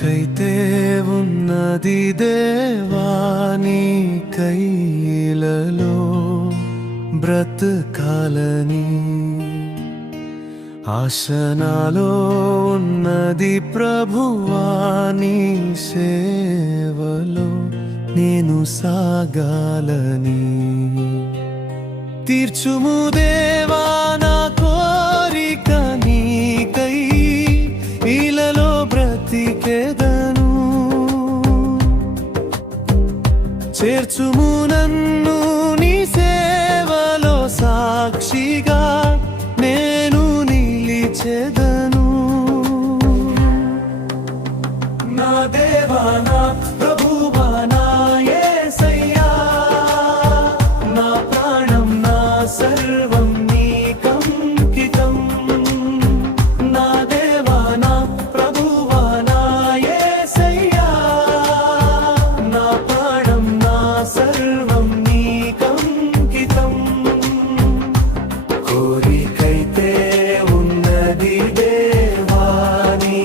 నీకైతే ఉన్నది దేవాని కైలలో బ్రతకాలని. ఆసనాలో ఉన్నది ప్రభువాని సేవలో నేను సాగాలని. తీర్చుము దేవా చేర్చుము సర్వం నీకంకితం కోరికైతే ఉన్నది దేవాని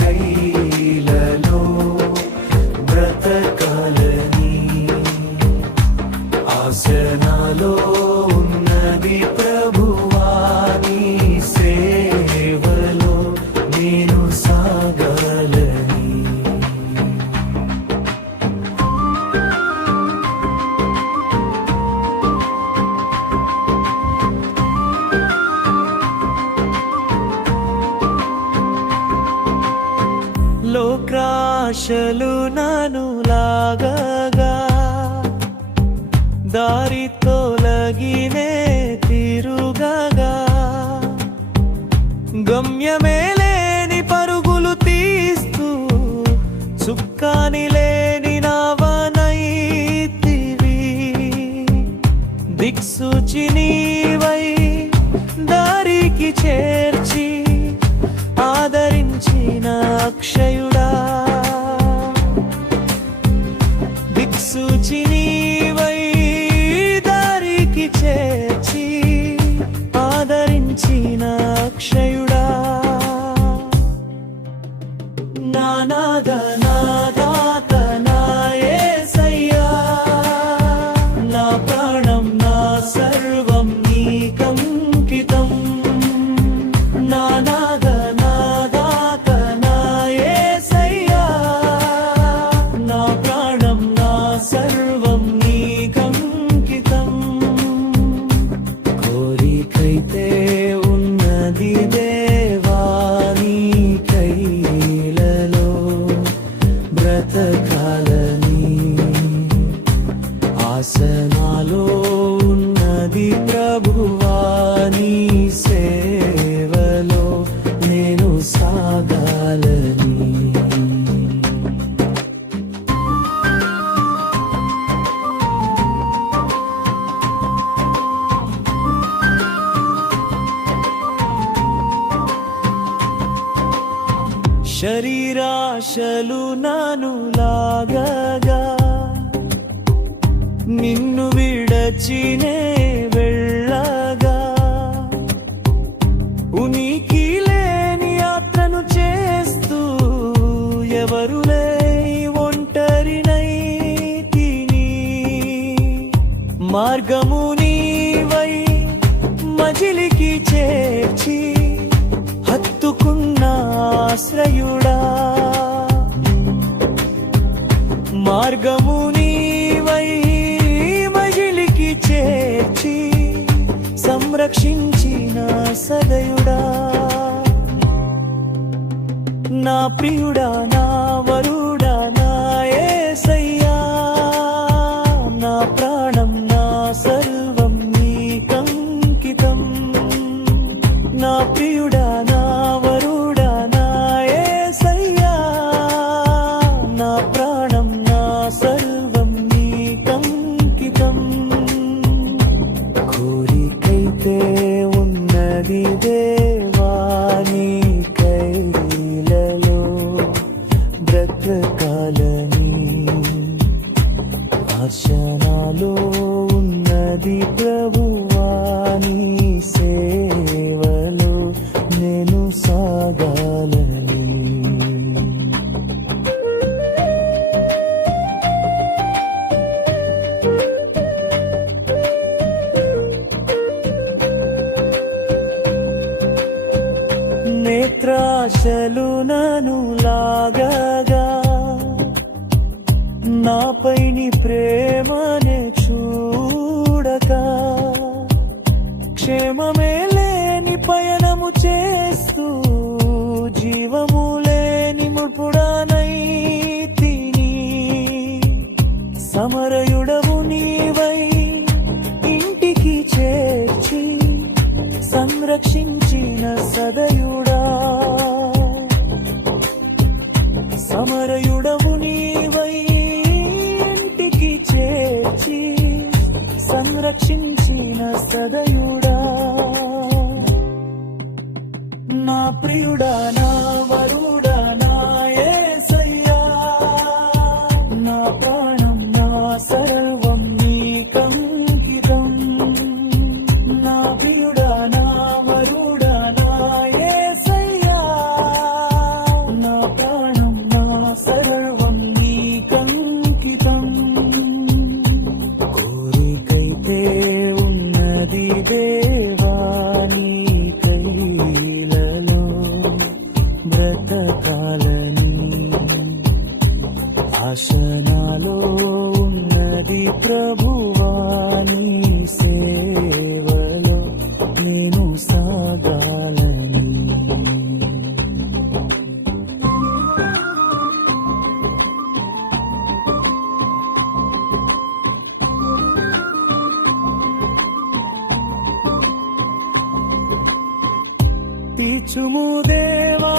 కైలలో బ్రతకాలని ఆసనాలో ఆశలు నను లాగగా దారి తొలగినే తిరుగగా. గమ్యమే లేని పరుగులు తీస్తూ చుక్కాని లేని నావనైతివి. దిక్సూచిని ఆసనాలో ఉన్నది ప్రభువాని సేవలో నేను సాగాలని. శరీరాశలు నను విడచినే వెళ్ళగా ఉనికి లేని యాత్రను చేస్తూ ఎవరు ఒంటరినై తిని మార్గము నీవై మజిలికి చేర్చి హత్తుకున్న ఆశ్రయుడా. మార్గము రక్షించిన సదయుడా నా ప్రియుడా ఉన్నది దేవాని కైలలో బ్రతకాలని. ఆశనాలో ఉన్నది ప్రభు ఆశలు నను లాగగా నాపై నీ ప్రేమనే చూడక క్షేమమే లేని పయనము చేస్తూ జీవము లేని ముడుపుడానై తిని సమరయుడవు నీవై ఇంటికి చేర్చి సంరక్షించ సంరక్షించిన నా ప్రియుడా నా ఉన్నది కైలలో బ్రతకాలని తీర్చుము దేవా